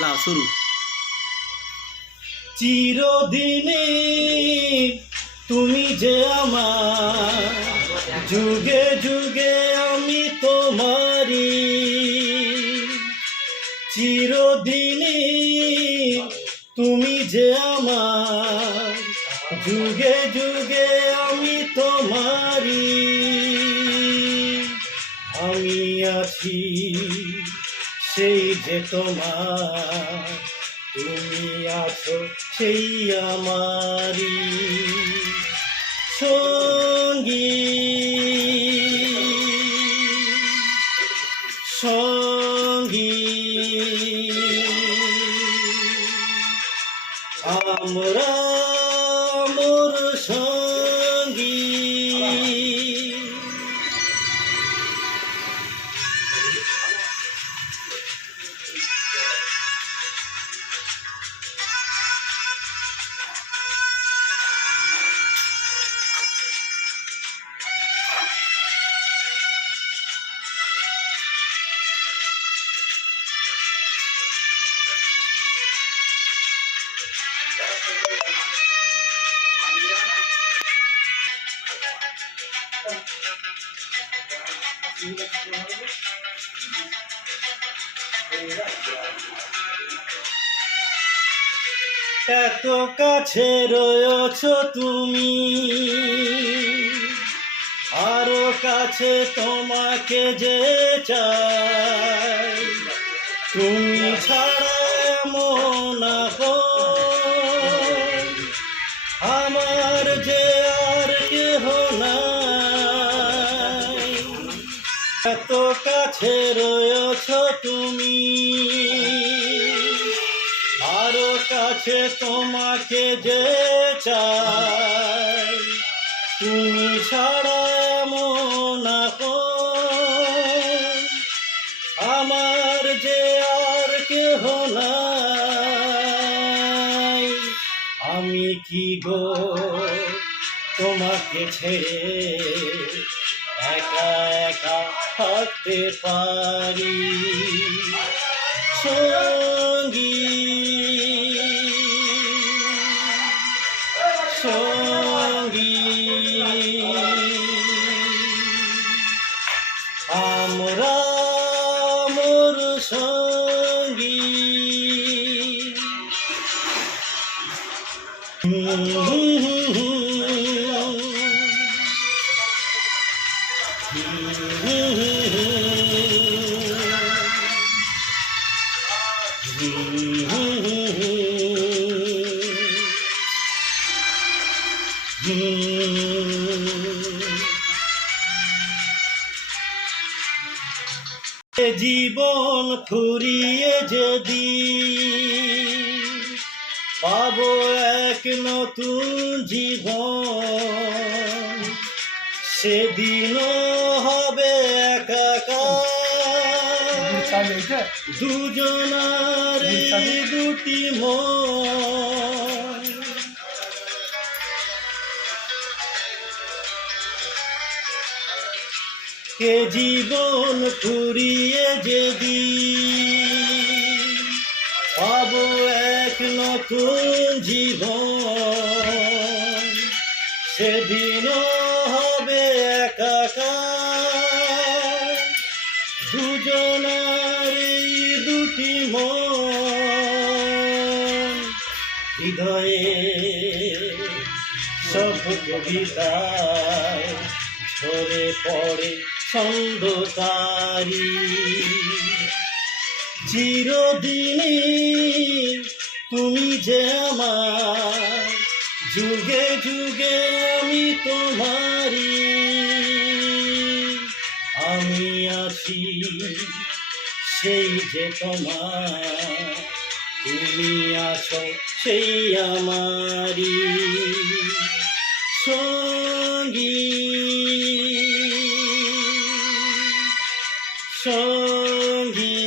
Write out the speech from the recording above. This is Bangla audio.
লাও শুরু। চিরদিনে তুমি যে আমার, যুগে যুগে আমি তোমারি। চিরদিনে তুমি যে আমার, যুগে যুগে আমি তোমারি। আমি আছি সেই যে তোমার, তুমি আছো সেই আমারি সঙ্গী সঙ্গী। আমরা মোর সঙ্গী। এত কাছে রয়েছ তুমি, আরো কাছে তোমাকে যে চাই। তুমি ছাড়া মন আমার যে আর কেহ নাই। এত কাছে রয়েছ তুমি, আরো কাছে তোমাকে যে চাই। তুমি ছাড়া মন আমার যে আর কেহ নাই। আমি কি গো তোমাকে ছেড়ে একা একা থাকতে পারি সঙ্গী সঙ্গী। আমরা মোর সঙ্গী। জীবন ফুরিয়ে যদি পাবো এক নতুন জীবন, সেদিনও হবে একাকার দুজনার দুটি মন। কে জীবন ফুরিয়ে যদি পাবো এক নতুন জীবন, সেদিনও হবে একাকার দুজনার দুটি মন। হৃদয়ে সব কবিতায় ঝরে পড়ে ছন্দকারী। চিরদিনে তুমি যে আমার, যুগে যুগে আমি তোমারি। আমি আছি সেই যে তোমার, তুমি আছো সেই আমারি সঙ্গী সঙ্গী।